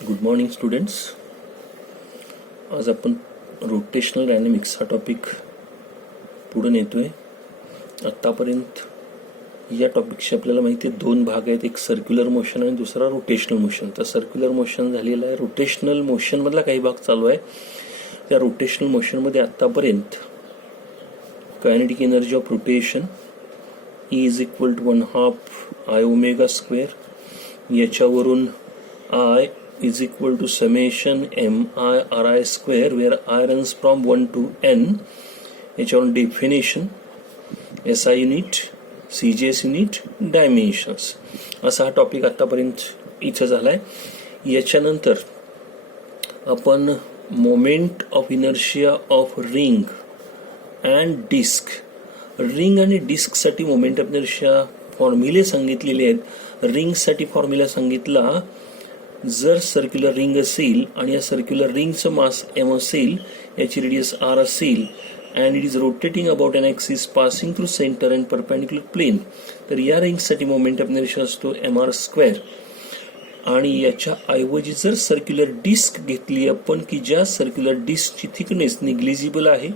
Good morning students. आज आपण rotational dynamics हा टॉपिक पुढे नेतोय. आत्तापर्यंत या टॉपिकचे आपल्याला माहिती आहे दोन भाग आहेत, एक सर्क्युलर मोशन आणि दुसरा रोटेशनल मोशन. तर सर्क्युलर मोशन झालेलं आहे, रोटेशनल मोशनमधला काही भाग चालू आहे. त्या रोटेशनल मोशनमध्ये आत्तापर्यंत kinetic energy of rotation E is equal to 1/2 I omega square, याच्यावरून I is equal to summation mi ri square where I runs from 1 to n. याच्यावरून definition SI unit, CGS unit, dimensions, असा हा topic आतापर्यंत इथं झालाय. याच्यानंतर आपण moment of inertia of ring and disk, ring आणि डिस्कसाठी मोमेंट ऑफ इनर्शिया फॉर्म्युले सांगितलेले आहेत. रिंगसाठी फॉर्म्युला सांगितला, जर सर्क्युलर रिंग असेल आणि या सर्क्युलर रिंगचं मास m असेल, याची रेडियस r असेल and it is rotating about an axis passing through centre and perpendicular plane, तर या रिंगसाठी मोमेंट ऑफ इनर्शिया असतो mr स्क्वेअर. आणि याच्या ऐवजी जर सर्क्युलर डिस्क घेतली आपण, की ज्या सर्क्युलर डिस्कची थिकनेस निग्लिजिबल आहे,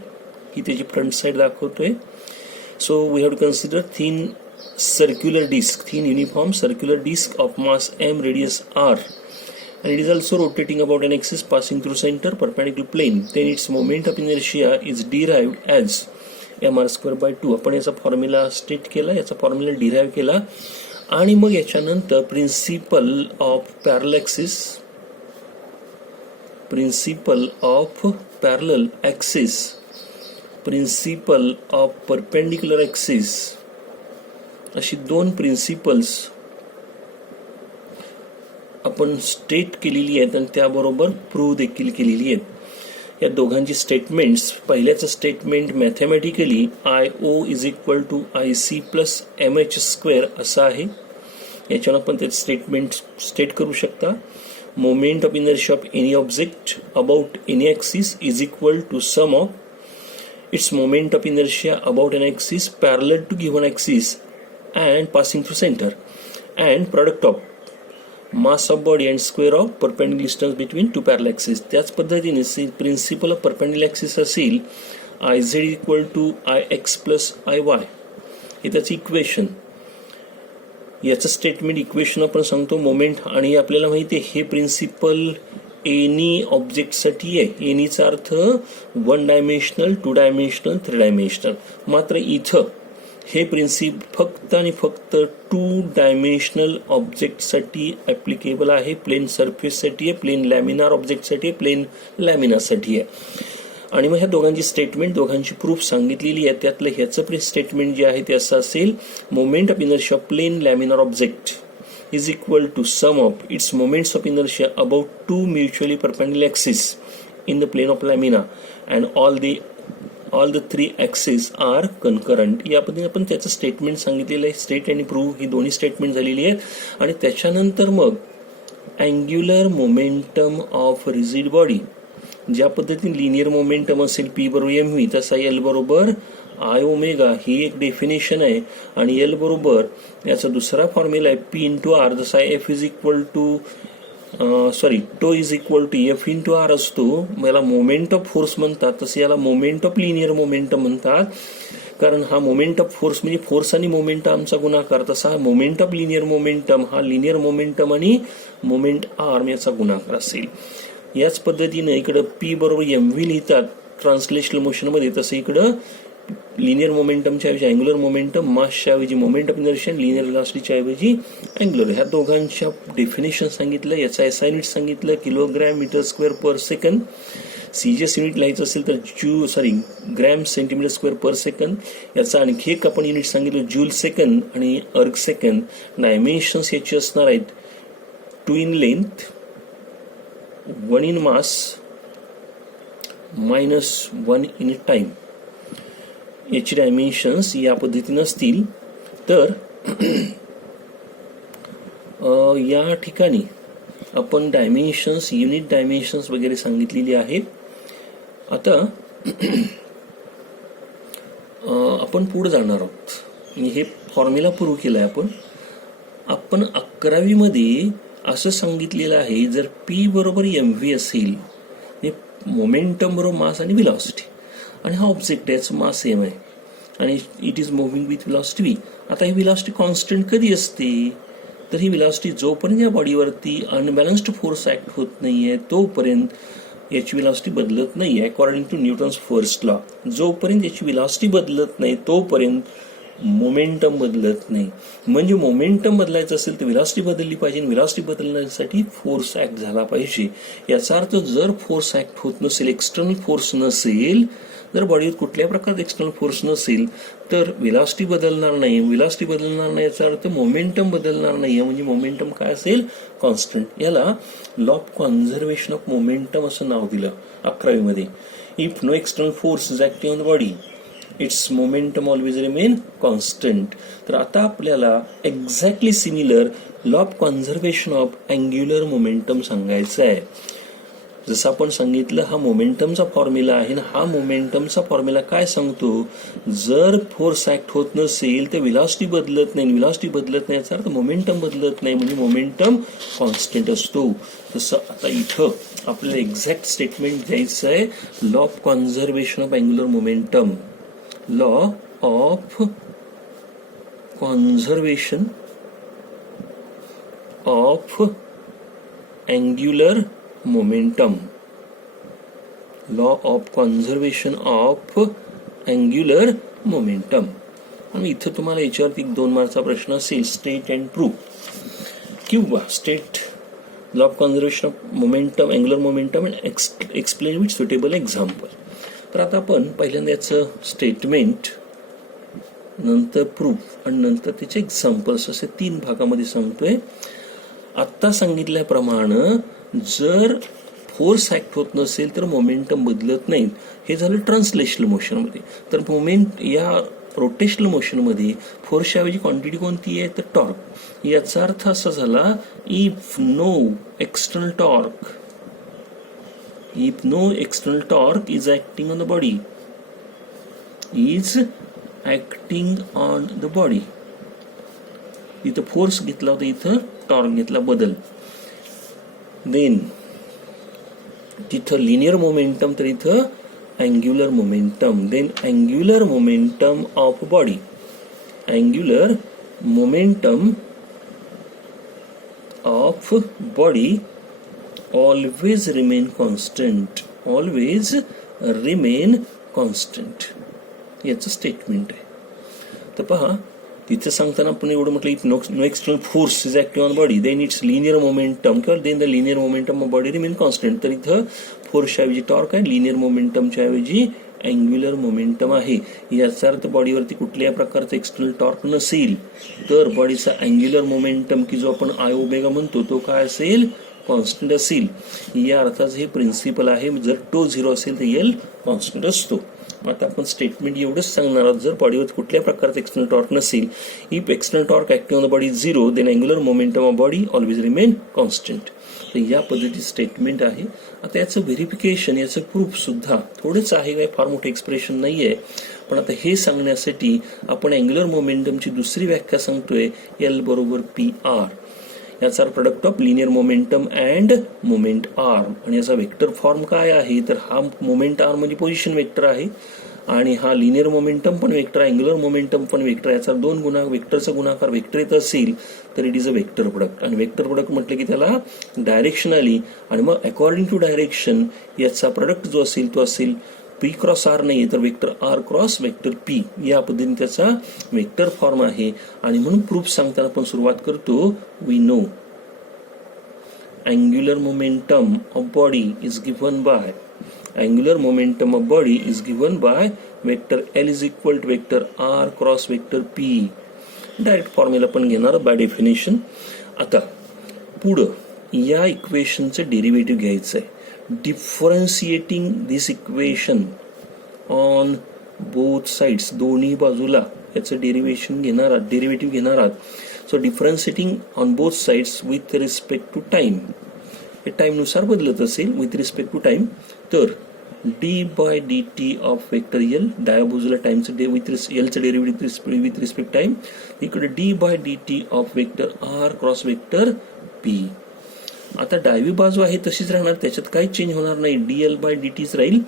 ही त्याची फ्रंट साइड दाखवतोय. So we have to consider thin circular disk, thin uniform circular disk of mass m, radius r, and it is also rotating about an axis passing through center perpendicular plane. Then its moment of inertia is derived as mr square by 2. आपण याचा formula state केला, याचा formula derive केला. आणि मग याच्यानंतर principle of parallel axis, principle of parallel axis, principle of perpendicular axis, अशी दोन प्रिन्सिपल्स आपण स्टेट केलेली आहेत आणि त्याबरोबर प्रूव्ह देखील केलेली आहेत. या दोघांची स्टेटमेंट्स, पहिल्याचं statement mathematically IO is equal to IC plus MH square असं आहे. याच्यावर आपण ते स्टेटमेंट स्टेट करू शकता. Moment of inertia of any object about any axis is equal to sum of its moment of inertia about an axis parallel to given axis and passing through center, and product of mass of body and square of perpendicular distance between two parallel axes. त्याच पद्धतीने principle of perpendicular axis असेल IZ equal to IX plus IY, हे त्याचं equation. याचं statement equation आपण सांगतो moment, आणि आपल्याला माहिती आहे हे प्रिन्सिपल एनी ऑब्जेक्टसाठी आहे. एनीचा अर्थ 1 डायमेन्शनल, 2 डायमेन्शनल, 3 डायमेन्शनल. मात्र इथं हे प्रिन्सिप फक्त आणि फक्त 2 डायमेन्शनल ऑब्जेक्टसाठी ॲप्लिकेबल आहे. प्लेन सरफेससाठी आहे, प्लेन लॅमिनार ऑब्जेक्टसाठी आहे, प्लेन लॅमिनासाठी आहे. आणि मग ह्या दोघांची स्टेटमेंट, दोघांची प्रूफ सांगितलेली आहे. त्यातलं ह्याचं स्टेटमेंट जे आहे ते असं असेल, moment of inertia of plane laminar object is equal to sum of its moments of inertia about 2 mutually perpendicular axis in the plane of lamina and all the 3 axis are concurrent. या पद्धतीने आपण त्याचं statement सांगितलेलं आहे. State आणि prove ही दोन्ही statement झालेली आहेत. आणि त्याच्यानंतर मग angular momentum of rigid body, ज्या पद्धतीने लिनियर मोमेंटम असेल P बरोबर mv, तसा L बरोबर I ओमेगा, ही एक डेफिनेशन आहे. आणि L बरोबर याचा दुसरा फॉर्म्युला आहे P इंटू आर, जसा F is equal to tau is equal to F into R असतो. याला मोमेंट ऑफ फोर्स म्हणतात, तसं याला मोमेंट ऑफ लिनियर मोमेंटम म्हणतात. कारण हा मोमेंट ऑफ फोर्स म्हणजे फोर्स आणि मोमेंटमचा गुणाकार, तसा हा मोमेंट ऑफ लिनियर मोमेंटम हा लिनियर मोमेंटम आणि मोमेंट आर्म याचा गुणाकार असेल. याच पद्धतीने इकडं P बरोबर mv लिहितात ट्रान्सलेशनल मोशनमध्ये, तसं इकडं लिनियर मोमेंटमच्या ऐवजी अँग्युलर मोमेंटम, मासच्या ऐवजी मोमेंट ऑफ इनर्शिया, लिनियर व्हेलॉसिटीच्या ऐवजी अँग्युलर. ह्या दोघांच्या डेफिनेशन सांगितलं. याचा SI युनिट सांगितलं किलोग्रॅम मीटर स्क्वेअर पर सेकंड. CGS युनिट लिहायचं असेल तर ग्रॅम सेंटीमीटर स्क्वेअर पर सेकंड. याचा आणखी एक आपण युनिट सांगितलं जूल सेकंड आणि अर्ग सेकंड. डायमेन्शन्स याची असणार आहेत 2 in length, 1 in mass, -1 in time. याची डायमेन्शन्स या पद्धतीने असतील. तर या ठिकाणी आपण डायमेन्शन्स, युनिट डायमेन्शन्स वगैरे सांगितलेली आहेत. आता आपण पुढे जाणार आहोत. हे फॉर्म्युला प्रूव्ह केलाय आपण. 11वी मध्ये असं सांगितलेलं आहे जर पी बरोबर एम व्ही असेल, मोमेंटम बरोबर मास आणि व्हेलॉसिटी, आणि हा ऑब्जेक्ट आहे, याचं मास सेम आहे आणि it is moving with velocity V. आता ही व्हेलॉसिटी कॉन्स्टंट कधी असते, तर ही व्हेलॉसिटी जोपर्यंत या बॉडीवरती अनबॅलन्स्ड फोर्स ऍक्ट होत नाहीये तोपर्यंत याची व्हेलॉसिटी बदलत नाही आहे. According to Newton's first law, जोपर्यंत याची व्हेलॉसिटी बदलत नाही तोपर्यंत मोमेंटम बदलत नाही. म्हणजे मोमेंटम बदलायचं असेल तर व्हेलॉसिटी बदलली पाहिजे, व्हेलॉसिटी बदलण्यासाठी फोर्स ऍक्ट झाला पाहिजे. याचा अर्थ जर फोर्स ऍक्ट होत नसेल, एक्सटर्नल फोर्स नसेल, जर बॉडीवर कुठल्या प्रकारचा एक्सटर्नल फोर्स नसेल तर व्हेलॉसिटी बदलणार नाही. व्हेलॉसिटी बदलणार नाही याचा अर्थ मोमेंटम बदलणार नाही, म्हणजे मोमेंटम काय असेल, कॉन्स्टंट. याला law of conservation of momentum असं नाव दिलं 11वी मध्ये. If no external force is acting on the body, its momentum always remain constant. तर आता आपल्याला exactly similar law of conservation of angular momentum सांगायचं आहे. जसं आपण सांगितलं हा मोमेंटमचा फॉर्म्युला आहे ना, हा मोमेंटमचा फॉर्म्युला काय सांगतो, जर फोर्स ऍक्ट होत नसेल तर व्हेलॉसिटी बदलत नाही, व्हेलॉसिटी बदलत नाही याचा अर्थ मोमेंटम बदलत नाही, म्हणजे मोमेंटम कॉन्स्टंट असतो. तसं आता इथं आपल्याला एक्झॅक्ट स्टेटमेंट द्यायचं आहे law of conservation of angular momentum. Law of conservation of angular momentum. Law of conservation of angular momentum. आणि इथं तुम्हाला याच्यावरती 2 मार्कचा प्रश्न असेल, स्टेट अँड प्रूव्ह, किंवा state law of conservation of momentum angular momentum and explain with suitable example. तर आता आपण पहिल्यांदा याचं स्टेटमेंट, नंतर प्रूफ आणि नंतर त्याचे एक्झाम्पल्स असे 3 भागामध्ये सांगतोय. आत्ता सांगितल्याप्रमाणे जर फोर्स ऍक्ट होत नसेल तर मोमेंटम बदलत नाही. हे झालं ट्रान्सलेशनल मोशनमध्ये. तर मोमेंट या रोटेशनल मोशनमध्ये फोर्सच्या ऐवजी क्वांटिटी कोणती आहे, तर टॉर्क. याचा अर्थ असा झाला, if no external torque is acting on the body, इथं फोर्स घेतला होता, इथं टॉर्क घेतला, बदल. देन तिथं लिनियर मोमेंटम, तर इथं angular momentum. Then angular momentum of body, angular momentum of body always remain constant, always remain constant. याचं स्टेटमेंट आहे. तर पहा तिथे सांगताना आपण एवढं म्हटलं, if no external force is active on body then its linear momentum, किंवा then the linear momentum of body remain constant. तर इथं फोर्सच्या ऐवजी टॉर्क आहे, लिनियर मोमेंटमच्या ऐवजी अँग्युलर मोमेंटम आहे. याचा अर्थ बॉडीवरती कुठल्याही प्रकारचं एक्सटर्नल टॉर्क नसेल तर बॉडीचा अँग्युलर मोमेंटम की जो आपण आय ओमेगा म्हणतो तो काय असेल, कॉन्स्टंट असेल. या अर्थाचं हे प्रिन्सिपल आहे. जर टो 0 असेल तर एल कॉन्स्टंट असतो. आता आपण स्टेटमेंट एवढंच सांगणार आहोत, जर बॉडीवर कुठल्या प्रकारचं एक्सटर्नल टॉर्क नसेल, if external torque active on the body 0 then angular momentum of body always remain constant. तर या पद्धतीचं स्टेटमेंट आहे. आता याचं व्हेरिफिकेशन, याचं प्रूफ सुद्धा थोडंच आहे, काय फार मोठं एक्सप्रेशन नाही आहे. पण आता हे सांगण्यासाठी आपण अँग्युलर मोमेंटमची दुसरी व्याख्या सांगतोय, एल बरोबर पी आर. याचा product of linear momentum and moment arm. आणि याचा वेक्टर फॉर्म काय आहे, तर हा मोमेंट आर्म म्हणजे पोझिशन वेक्टर आहे आणि हा लिनियर मोमेंटम पण वेक्टर, अँग्युलर मोमेंटम पण वेक्टर. याचा वेक्टरचा गुणाकार वेक्टर येत असेल तर it is a vector product. आणि वेक्टर प्रोडक्ट म्हटलं की त्याला डायरेक्शनली, आणि मग अकॉर्डिंग टू डायरेक्शन याचा प्रोडक्ट जो असेल तो असेल पी क्रॉस आर नाही तर vector R cross vector P. या पद्धतीने त्याचा वेक्टर फॉर्म आहे. आणि म्हणून प्रूफ सांगताना आपण सुरुवात करतो, we know angular momentum of body is given by vector L is equal to vector R cross vector P. Direct formula पण घेणार बाय डेफिनेशन. आता पुढं या इक्वेशनचं डेरिव्हेटिव्ह घ्यायचं आहे. Differentiating this equation on both sides, दोन्ही बाजूला याचं डेरिव्हेटिव्ह घेणार आहात. So differentiating on both sides with respect to time, हे टाइमनुसार बदलत असेल विथ रिस्पेक्ट टू टाइम. तर D by D T of vector L, डाव्या बाजूला टाइमचं एलचं डेरिव्हेटिव्ह विथ रिस्पेक्ट टाइम, इकडे D by D T of vector R cross vector P. आता डावी बाजू आहे तशीच राहणार, त्याच्यात काही चेंज होणार नाही, डी एल बाय डी टीच राहील.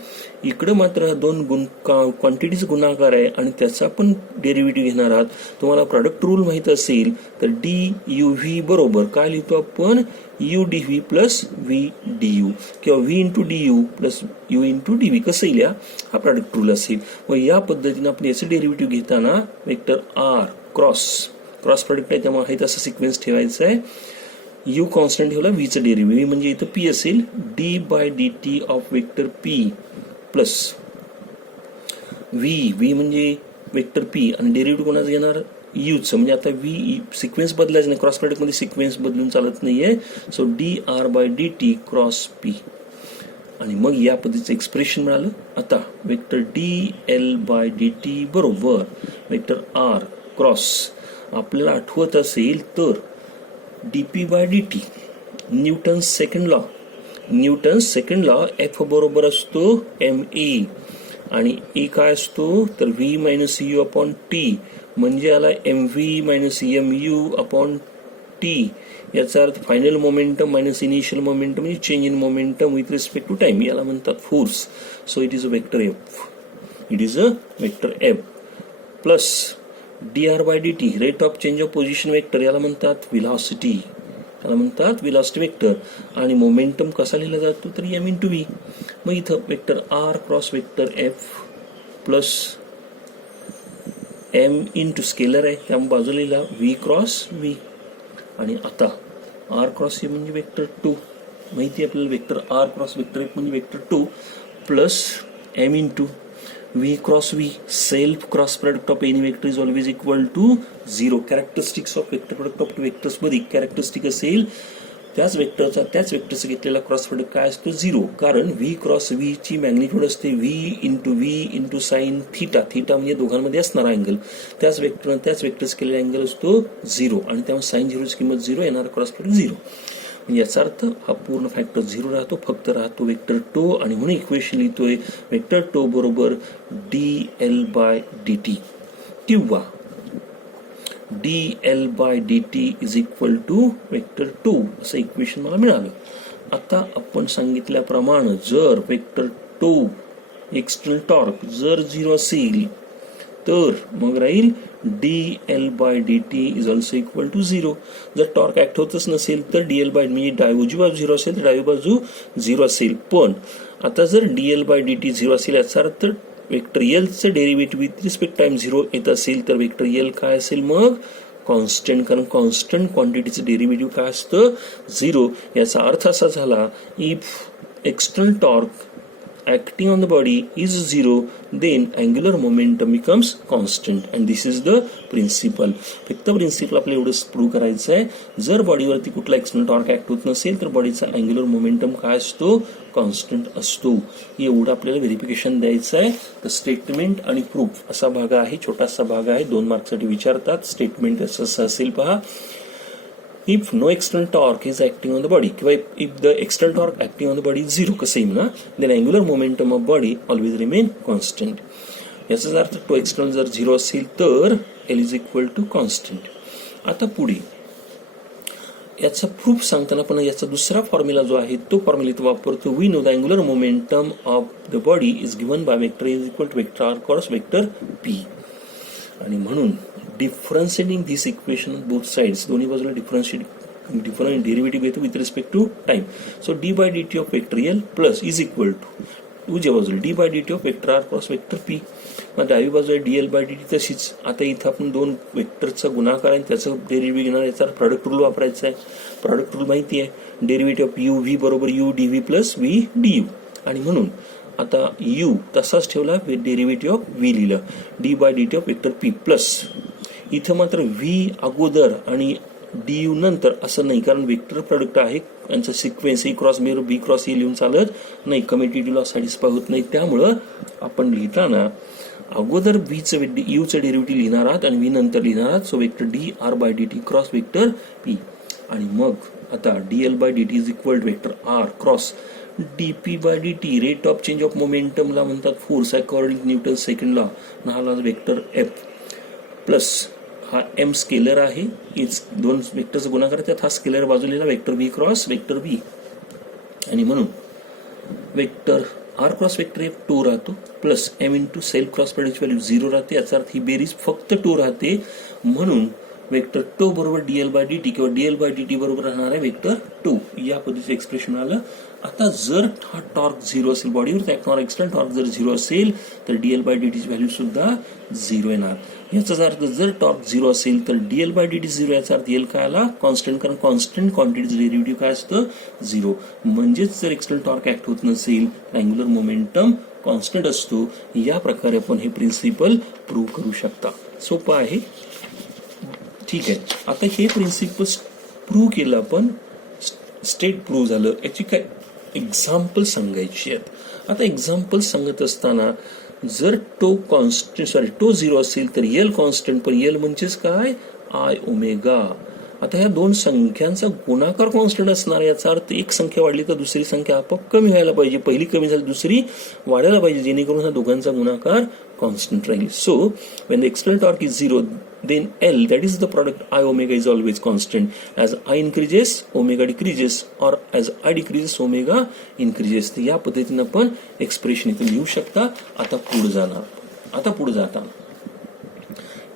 इकडं मात्र दोन क्वांटिटीज गुणाकार आहे आणि त्याचा पण डेरिव्हेटिव्ह घेणार आहात. तुम्हाला प्रॉडक्ट रूल माहित असेल तर डी यू व्ही बरोबर काय लिहितो आपण, U D V plus V D U किंवा V into D U plus U into D V कसंही लिहा, हा प्रॉडक्ट रूल असेल. मग या पद्धतीने आपण याचं डेरिव्हेटिव्ह घेताना वेक्टर आर क्रॉस प्रॉडक्ट आहे त्यामुळे आहे तसा सिक्वेन्स ठेवायचा आहे. यू कॉन्स्टंट ठेवला, व्हीचं डेरिव्हेटिव्ह म्हणजे इथं पी असेल D by D T of vector P plus V म्हणजे वेक्टर पी आणि डेरिव्हेटिव्ह कोणाचं घेणार, यूचं. म्हणजे आता व्ही सिक्वेन्स बदलायचं नाही, क्रॉस प्रॉडक्टमध्ये सिक्वेन्स बदलून चालत नाहीये. So D R by D T cross P आणि मग या पद्धतीचं एक्सप्रेशन मिळालं. आता vector D L by D T बरोबर वेक्टर आर क्रॉस, आपल्याला आठवत असेल तर D P by D T, Newton's second law F बरोबर असतो एम ए आणि ए काय असतो तर V minus U upon T, म्हणजे याला M V minus M U upon T. याचा अर्थ final momentum minus initial momentum म्हणजे change in momentum with respect to time, याला म्हणतात force. So it is a vector F plus D R by D T rate of change of position vector, याला म्हणतात velocity vector. आणि momentum कसा लिहिला जातो तर एम इंटू व्ही. मग इथं vector R cross vector F plus M into scalar आहे त्या बाजूला लिहिला व्ही क्रॉस व्ही. आणि आता आर क्रॉस ए म्हणजे वेक्टर 2, माहिती आहे आपल्याला vector R cross vector F म्हणजे vector 2 plus M into V cross V. Self cross product of any vector is always equal to 0. Characteristics of vector product of two vectors मध्ये characteristic असेल त्याच वेक्टरचा घेतलेला cross product काय असतो 0. कारण V cross V ची मॅग्निट्यूड असते व्ही इंटू साइन थिटा म्हणजे दोघांमध्ये असणारा अँगल. त्याच वेक्टर्स केलेला अँगल असतो 0 आणि त्यामुळे साइन 0 ची किंमत 0 येणार, क्रॉस प्रोडक्ट 0. म्हणजे याचा अर्थ हा पूर्ण फॅक्टर 0 राहतो, फक्त राहतो वेक्टर टो. आणि म्हणून इक्वेशन लिहितोय वेक्टर टो बरोबर D L by D T किंवा D L by D T is equal to vector 2 असं इक्वेशन मला मिळालं. आता आपण सांगितल्याप्रमाणे जर वेक्टर 2 एक्सटर्नल टॉर्क जर 0 असेल तर मग राहील D L by D T is also equal to 0. जर टॉर्क ऍक्ट होतच नसेल तर डी एल बाय म्हणजे उजवी बाजू 0 असेल तर डावी बाजू 0 असेल. पण आता जर D L by D T 0 असेल याचा अर्थ वेक्टर एलचं डेरिव्हेटिव्ह विथ रिस्पेक्ट टाइम 0 येत असेल तर वेक्टर एल काय असेल मग कॉन्स्टंट, कारण कॉन्स्टंट क्वांटिटीचं डेरिव्हेटिव्ह काय असतं 0. याचा अर्थ असा झाला if external torque acting on the body is 0, then angular momentum becomes constant and this is the principle. फक्त प्रिन्सिपल आपल्याला एवढंच प्रूव्ह करायचं आहे. जर बॉडीवरती कुठला एक्सटर्नल टॉर्क ऍक्ट होत नसेल तर बॉडीचा अँग्युलर मोमेंटम काय असतो कॉन्स्टंट असतो. एवढं आपल्याला व्हेरिफिकेशन द्यायचं आहे. तर स्टेटमेंट आणि प्रूफ असा भाग आहे, छोटासा भाग आहे, 2 मार्क्ससाठी विचारतात. स्टेटमेंट असं असेल पहा, if no external torque is acting on the body किंवा if the external torque acting on the body is 0 कसंही म्हणा, then angular momentum of body always remain constant. याचा अर्थ तो एक्सटर्नल जर 0 असेल तर L is equal to constant. आता पुढे याचा प्रूफ सांगताना पण याचा दुसरा फॉर्म्युला जो आहे तो फॉर्म्युला इथं वापरतो. We know the angular momentum of the body is given by vector is equal to vector R cross vector P. आणि म्हणून differentiating this equation both sides, दोन्ही बाजूला डिफरंट डेरिव्हेटिव्ह घेतो with respect to time. So D by D T of vector L plus is equal to उजव्या बाजूला D by D T of vector R cross vector P. मग डावी बाजू आहे D L by D T तशीच. आता इथं आपण 2 वेक्टरचा गुणाकार आहे त्याचं डेरिव्हेटिव्ह घेणार, याचा प्रॉडक्ट रूल वापरायचा आहे. प्रॉडक्ट रूल माहिती आहे, डेरिव्हेटिव्ह ऑफ यू व्ही बरोबर U D V plus V D U. आणि म्हणून आता यू तसाच ठेवला, डेरिव्हेटिव्ह ऑफ व्ही लिहिलं D by D T of vector P plus इथं मात्र व्ही अगोदर आणि डी यू नंतर असं नाही, कारण वेक्टर प्रोडक्ट आहे यांचा sequence A cross B cross A लिहून चालत नाही, कम्युटेटिव्ह लॉ सॅटिस्फाय होत नाही. त्यामुळं आपण लिहिताना अगोदर व्हीचं यूचं डेरिव्हेटिव्ह लिहिणार आहात आणि व्ही नंतर लिहिणार आहात. So vector D R by D T cross vector P. आणि मग आता D L by D T is equal to vector R cross D P by D T rate of change of मोमेंटमला म्हणतात force according Newton second law. हा vector F plus हा M scalar आहे, दोन वेक्टरचा गुणाकार त्यात हा स्केलर बाजूला vector B cross vector B, आणि म्हणून vector R cross vector F 2 राहतो plus M into self cross प्रोडक्टची व्हॅल्यू 0 राहते. याचा अर्थ ही बेरीज फक्त 2 राहते. म्हणून वेक्टर टो बरोबर डीएल बाय डी टी किंवा डीएल बाय डी टी बरोबर राहणार आहे वेक्टर 2. या पद्धतीचं एक्सप्रेशन आलं. आता जर हा टॉर्क 0 असेल, बॉडीवर ऍक्टणारा एक्सटर्नल टॉर्क जर 0 असेल तर डीएल बाय डी टीची व्हॅल्यू सुद्धा 0 येणार. याचाच अर्थ जर टॉर्क 0 असेल तर डीएल बाय डी टी 0. याचा अर्थ एल काय आला? कॉन्स्टंट, कारण कॉन्स्टंट क्वांटिटीचं डेरिव्हेटिव्ह काय असतं? 0. म्हणजेच जर एक्सटर्नल टॉर्क ऍक्ट होत नसेल तर अँग्युलर मोमेंटम कॉन्स्टंट असतो. या प्रकारे आपण हे प्रिन्सिपल प्रूव्ह करू शकता. सोपं आहे. ठीक आहे, आता हे प्रिन्सिपल प्रूव्ह केलं आपण, स्टेट प्रूव्ह झालं. याची काय एक्झाम्पल सांगायची आहेत. आता एक्झाम्पल सांगत असताना जर टो 0 असेल तर एल कॉन्स्टंट, पण एल म्हणजेच काय? I omega. आता ह्या दोन संख्यांचा गुणाकार कॉन्स्टंट असणार. याचा अर्थ एक संख्या वाढली तर दुसरी संख्या आपोआप कमी व्हायला पाहिजे. पहिली कमी झाली दुसरी वाढायला पाहिजे, जेणेकरून ह्या दोघांचा गुणाकार कॉन्स्टंट राहील. So when the external torque is 0, then L, that is the product I omega, is always constant. As I increases, omega decreases, or as I decreases, omega increases. तर या पद्धतीने आपण एक्सप्रेशन इथे लिहू शकता. आता पुढे जाता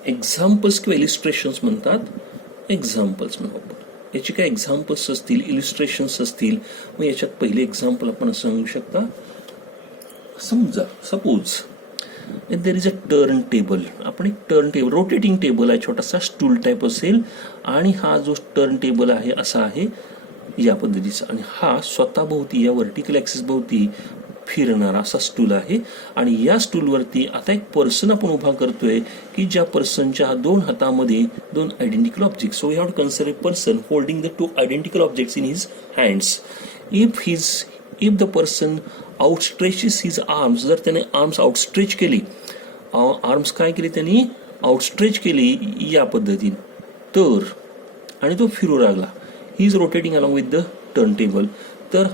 एक्झाम्पल्स किंवा इलिस्ट्रेशन्स म्हणतात. एक्झाम्पल्स म्हणू आपण. याची काय एक्झाम्पल्स असतील, इलिस्ट्रेशन्स असतील. मग याच्यात पहिले एक्झाम्पल आपण असं सांगू शकता. समजा suppose there is a turn table. आपण एक टर्न टेबल, रोटेटिंग टेबल आहे, छोटासा स्टूल टाईप असेल, आणि हा जो टर्न टेबल आहे असा आहे या पद्धतीचा, आणि हा स्वतः भोवती या व्हर्टिकल ऍक्सिस भोवती फिरणारा असा स्टूल आहे. आणि या स्टूलवरती आता एक पर्सन आपण उभा करतोय की ज्या पर्सनच्या दोन हातामध्ये दोन identical object. So we have to consider a person holding the two identical objects in his hands. If the person outstretches his arms, जर त्याने आर्म्स आउटस्ट्रेच केली, आर्म्स काय केली त्यांनी? आउटस्ट्रेच केली या पद्धतीने, तर आणि तो फिरू लागला. He is rotating along with the turn table. तर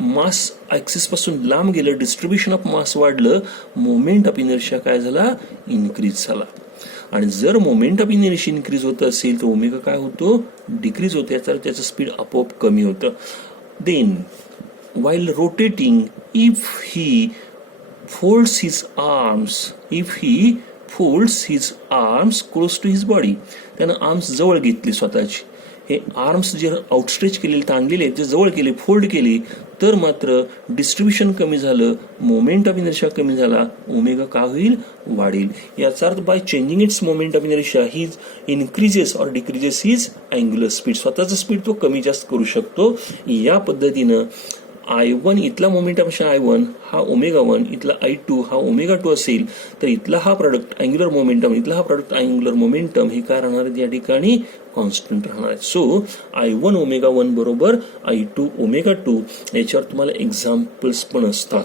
मास ऍक्सिस पासून लांब गेलं, डिस्ट्रीब्युशन ऑफ मास वाढलं, मोमेंट ऑफ इनर्शिया काय झाला? इन्क्रीज झाला. आणि जर मोमेंट ऑफ इनर्शिया इन्क्रीज होत असेल तर ओमेगा काय होतो? डिक्रीज होतो. याचा त्याचं स्पीड आपोआप कमी होतं. Then while rotating, if he folds his arms close to his body, त्यानं आर्म्स जवळ घेतली स्वतःची. हे आर्म्स जे आउटस्ट्रेच केलेले, ताणलेले, जे जवळ केले, फोल्ड केली, तर मात्र डिस्ट्रीब्युशन कमी झालं, मोमेंट ऑफ इनर्शिया कमी झाला, ओमेगा का होईल? वाढेल. याचा earth by changing it's moment of inertia he increases और डिक्रीजेस हिज अँग्युलर स्पीड. स्वतःचा स्पीड तो कमी जास्त करू शकतो. या पद्धतीनं I1 इथला मोमेंटम I1 हा ओमेगा 1, इथला I2 हा ओमेगा 2 असेल, तर इथला हा प्रोडक्ट अँग्युलर मोमेंटम, इथला हा प्रोडक्ट अँग्युलर मोमेंटम हे काय राहणार आहे? या ठिकाणी कॉन्स्टंट राहणार आहे. सो I1 ओमेगा 1 बरोबर I2 ओमेगा 2. याच्यावर तुम्हाला एक्झाम्पल्स पण असतात.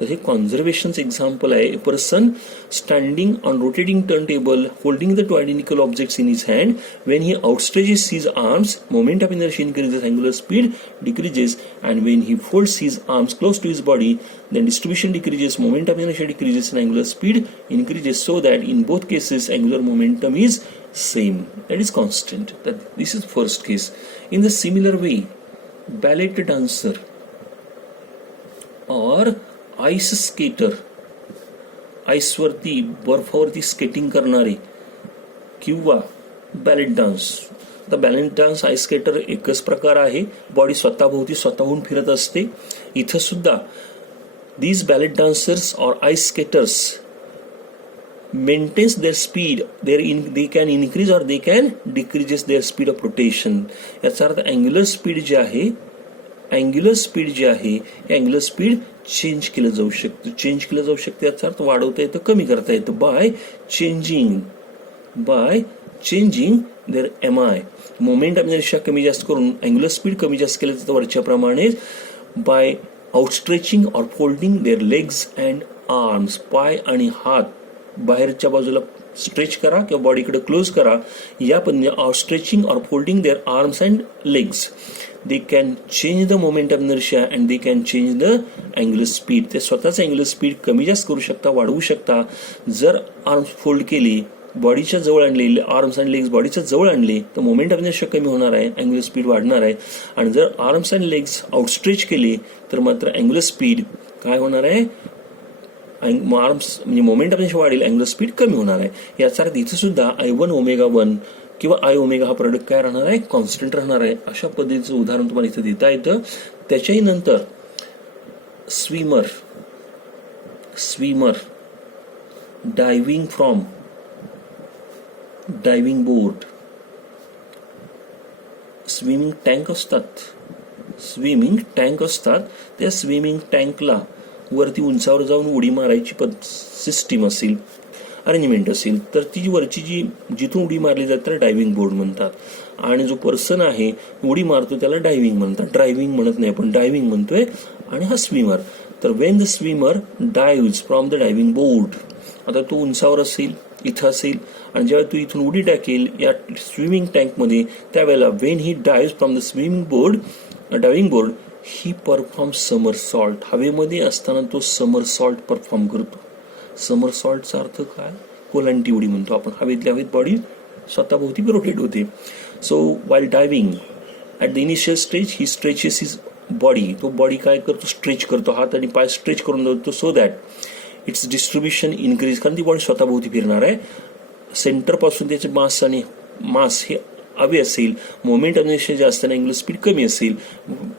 तर हे कॉन्झर्वेशनचं एक्झाम्पल आहे. Person standing on rotating turn table holding the two identical objects in his hand. When he outstretches his arms, moment of inertia increases, angular speed decreases, and when he folds his arms close to his body, then distribution decreases, moment of inertia decreases, and angular speed increases, so that in both cases angular momentum is same, that is constant. This is first case. In the similar way, ballet dancer or ice skater, आईसवरती बर्फावरती skating करणारे, किंवा ballet dance. तर ballet dance, ice skater एकच प्रकार आहे. Body स्वतःभोवती स्वतःहून फिरत असते. इथं सुद्धा these ballet dancers or ice skaters maintains their speed. They can increase or they can decrease their speed of rotation. याचा अर्थ अँग्युलर स्पीड जे आहे, अँग्युलर स्पीड जे आहे, हे अँग्युलर स्पीड चेंज केलं जाऊ शकतं. याचा अर्थ वाढवता येतं, कमी करता येतं by changing their MI. Moment of inertia कमी जास्त करून अँग्युलर स्पीड कमी जास्त केलं जातं वरच्या प्रमाणे. By outstretching or folding their legs and arms. पाय आणि हात बाहेरच्या बाजूला स्ट्रेच करा किंवा बॉडीकडे क्लोज करा. या पद्धतीने outstretching or folding their arms and legs, they can change the moment of inertia and they can change the angular speed. ते स्वतःच अँग्युलर स्पीड कमी जास्त करू शकता, वाढवू शकता. जर आर्म्स फोल्ड केली बॉडीच्या जवळ आणले, आर्म्स आणि लेग्स बॉडीच्या जवळ आणले तर मोमेंट ऑफ इनर्शिया कमी होणार आहे, अँग्युलर स्पीड वाढणार आहे. आणि जर आर्म्स आणि लेग्स आउटस्ट्रेच केले तर मात्र अँग्युलर स्पीड काय होणार आहे, आर्म्स म्हणजे मोमेंट ऑफ इनर्शिया वाढेल, अँग्युलर स्पीड कमी होणार आहे. याचा अर्थ इथे सुद्धा I1 ओमेगा 1 किंवा I ओमेगा हा प्रोडक्ट काय राहणार आहे, कॉन्स्टंट राहणार आहे. अशा पद्धतीचं उदाहरण तुम्हाला इथं देता येतं. त्याच्याही नंतर swimmer diving from diving board, swimming tank असतात, त्या स्विमिंग टँकला वरती उंचावर जाऊन उडी मारायची सिस्टीम असेल, अरेंजमेंट असेल, तर ती वरची जिथून उडी मारली जाते त्याला डायव्हिंग बोर्ड म्हणतात. आणि जो पर्सन आहे उडी मारतो त्याला डायव्हिंग म्हणतात. ड्रायव्हिंग म्हणत नाही, आपण डायव्हिंग म्हणतोय. आणि हा स्विमर, तर when the swimmer dives from the diving board, आता तो उंचावर असेल, इथं असेल, आणि जेव्हा तू इथून उडी टाकेल या स्विमिंग टँकमध्ये त्यावेळेला when he dives from the diving board he perform somersault, हवेमध्ये असताना तो समरसॉल्ट परफॉर्म करतो. समरसॉल्टचा अर्थ काय, कोलांटी उडी म्हणतो आपण, हवेतल्या हवेत बॉडी स्वतःभोवती रोटेट होते. So while diving at the initial stage he stretches his body, तो बॉडी काय करतो, स्ट्रेच करतो, हात आणि पाय स्ट्रेच करून जातो, so that it's distribution increase, कारण ती बॉडी स्वतःभोवती फिरणार आहे. सेंटरपासून त्याचे मास हे हवे असेल, मोमेंट ऑफ इनर्शिया जास्त आणि अँग्युलर स्पीड कमी असेल.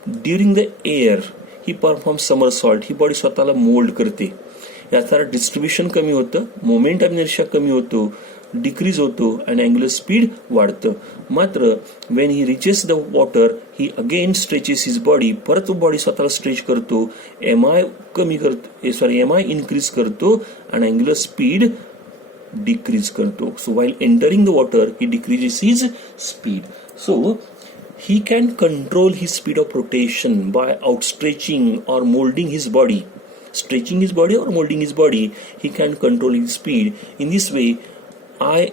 During the air he perform somersault, he body स्वतःला मोल्ड करते. याचा डिस्ट्रीब्युशन कमी होतं, मोमेंट ऑफ इनर्शिया कमी होतो, डिक्रीज होतो आणि अँग्युलर स्पीड वाढतं. मात्र when he reaches the water he again stretches his body, परत तो बॉडी स्वतःला स्ट्रेच करतो, एमआय इन्क्रीज करतो आणि अँग्युलर स्पीड डिक्रीज करतो. So while entering the water he decreases his speed. So he can control his speed of rotation by outstretching or molding his body. Stretching his body or molding his body, he can control his speed. In this way, I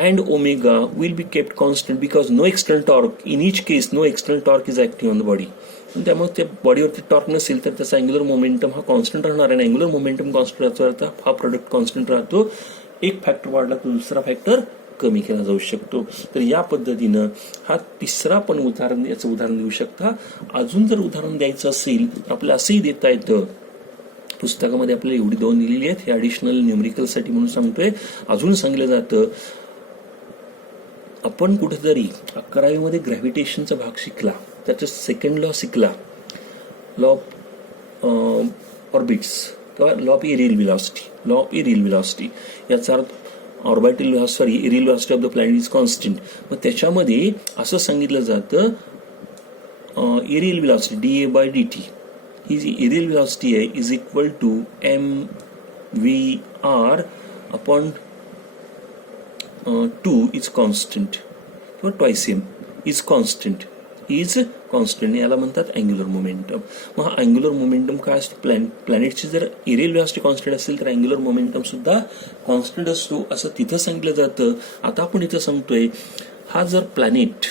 and omega will be kept constant because no external torque, in each case no external torque is acting on the body. त्यामुळे त्या बॉडीवरती torque नसेल तर त्याचा angular momentum हा constant राहणार आहे. Angular momentum constant राहतो, हा प्रोडक्ट कॉन्स्टंट राहतो. एक फॅक्टर वाढला तर दुसरा फॅक्टर कमी केला जाऊ शकतो. तर या पद्धतीनं हा तिसरा पण याचं उदाहरण देऊ शकता. अजून जर उदाहरण द्यायचं असेल तर आपल्याला असंही देता येतं, पुस्तकामध्ये आपल्याला एवढी 2 दिलेली आहेत, हे ॲडिशनल न्यूमरिकलसाठी म्हणून सांगतोय. अजून सांगितलं जातं, आपण कुठेतरी 11वी ग्रॅव्हिटेशनचा भाग शिकला, त्याचा सेकंड लॉ शिकला, लॉ ऑफ ऑर्बिट्स किंवा लॉ ऑफ एरियल व्हेलॉसिटी. याचा अर्थ areal velocity of the planet is constant. मग त्याच्यामध्ये असं सांगितलं जातं, एरियल व्हेलॉसिटी dA/dt ही जी एरियल व्हेलॉसिटी आहे is equal to mvr upon 2 is constant किंवा ट्वाइस m इज कॉन्स्टंट. याला म्हणतात अँग्युलर मोमेंटम. मग हा अँग्युलर मोमेंटम काय असतो, प्लॅनेटची जर एरियल व्हेलॉसिटी कॉन्स्टंट असेल तर अँग्युलर मोमेंटम सुद्धा कॉन्स्टंट असतो, असं तिथं सांगितलं जातं. आता आपण इथं सांगतोय, हा जर प्लॅनेट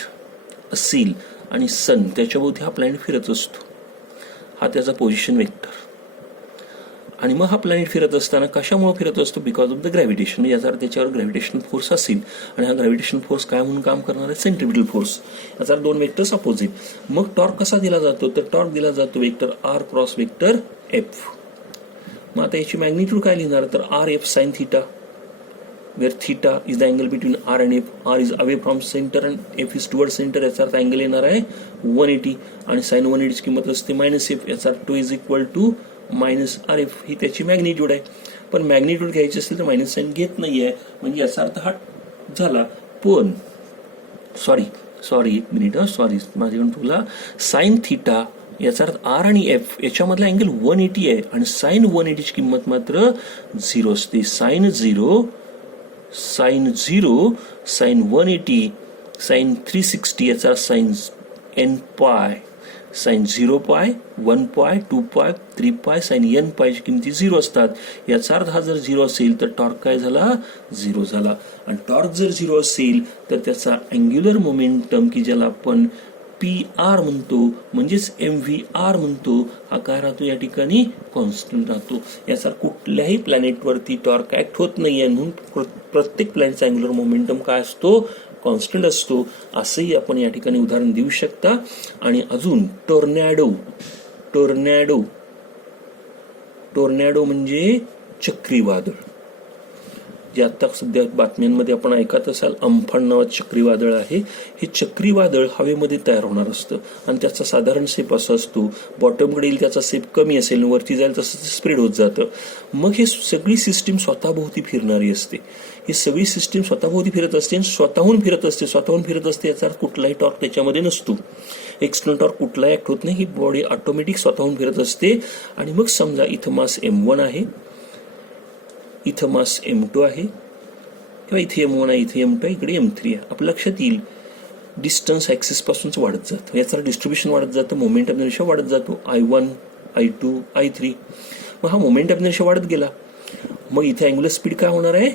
असेल आणि सन त्याच्याभोवती हा प्लॅनेट फिरत असतो, हा त्याचा पोझिशन वेक्टर. आणि मग हा प्लॅनेट फिरत असताना कशामुळे फिरत असतो, बिकॉज ऑफ द ग्रॅव्हिटेशन. याचा अर्थ त्याच्यावर ग्रॅव्हिटेशनल फोर्स असेल आणि हा ग्रॅव्हिटेशनल फोर्स काय म्हणून काम करणार आहे, सेंट्रिपिटल फोर्स. याचा 2 वेक्टर्स अपोजिट. मग टॉर्क कसा दिला जातो, तर टॉर्क दिला जातो vector R cross vector F. मग आता याची मॅग्निट्यूड काय लिहिणार, तर R F sine theta, where theta is the angle between R and F. R is away from centre and F is toward centre. याचा अर्थ अँगल येणार आहे 180 आणि साइन 180ची किंमत असते -f. याचा 2 इज इक्वल टू -rf. ही त्याची मॅग्निट्यूड आहे. पण मॅग्निट्यूड घ्यायची असेल तर मायनस साइन घेत नाहीये, म्हणजे याचा अर्थ हा झाला. पण सॉरी एक मिनिट, माझ्याकडून तुला साइन थिटा, याचा अर्थ आर आणि एफ याच्यामधला अँगल 180 आहे आणि साइन 180ची किंमत मात्र 0 असते. साइन 0 साइन 180 साइन 360, याचा साइन n पाय, साइन 0 पाय, 1 पाय, 2 पाय, 3 पाय, साइन n पायची किमती 0 असतात. याचा अर्थ हा जर 0 असेल तर टॉर्क काय झाला, 0 झाला. आणि टॉर्क जर 0 असेल तर त्याचा अँग्युलर मोमेंटम, की ज्याला आपण PR म्हणतो म्हणजेच MVR म्हणतो, हा काय राहतो या ठिकाणी कॉन्स्टंट राहतो. याचा कुठल्याही प्लॅनेटवरती टॉर्क ऍक्ट होत नाहीये, म्हणून प्रत्येक प्लॅनेटचा अँग्युलर मोमेंटम काय असतो, कॉन्स्टंट असतो. असंही आपण या ठिकाणी उदाहरण देऊ शकता. आणि अजून टोर्नॅडो म्हणजे चक्रीवादळ, जे आता सध्या बातम्यांमध्ये आपण ऐकत असाल. अम्फान नावाचं चक्रीवादळ आहे. हे चक्रीवादळ हवेमध्ये तयार होणार असतं आणि त्याचा साधारण शेप असा असतो, बॉटमकडे येईल त्याचा शेप कमी असेल, वरती जाईल तसं ते स्प्रेड होत जातं. मग हे सगळी सिस्टीम स्वतःभोवती फिरणारी असते. ही सगळी सिस्टीम स्वतःभोवती फिरत असते आणि स्वतःहून फिरत असते. याचा अर्थ कुठलाही टॉर्क त्याच्यामध्ये नसतो, एक्सटर्नल टॉर्क कुठलाही ऍक्ट होत नाही. ही बॉडी ऑटोमॅटिक स्वतःहून फिरत असते. आणि मग समजा इथं मास M1 आहे, इथं मास M2 आहे, किंवा इथे M1 आहे, इथे M2 आहे, इकडे M3 आहे. आपल्या लक्षात येईल डिस्टन्स ऍक्सिस पासूनच वाढत जातं. याचा डिस्ट्रीब्युशन वाढत जातं, मोमेंट ऑफ इनर्शिया वाढत जातो. I1, I2, I3. मग हा मोमेंट ऑफ इनर्शिया वाढत गेला, मग इथे अँग्युलर स्पीड काय होणार आहे,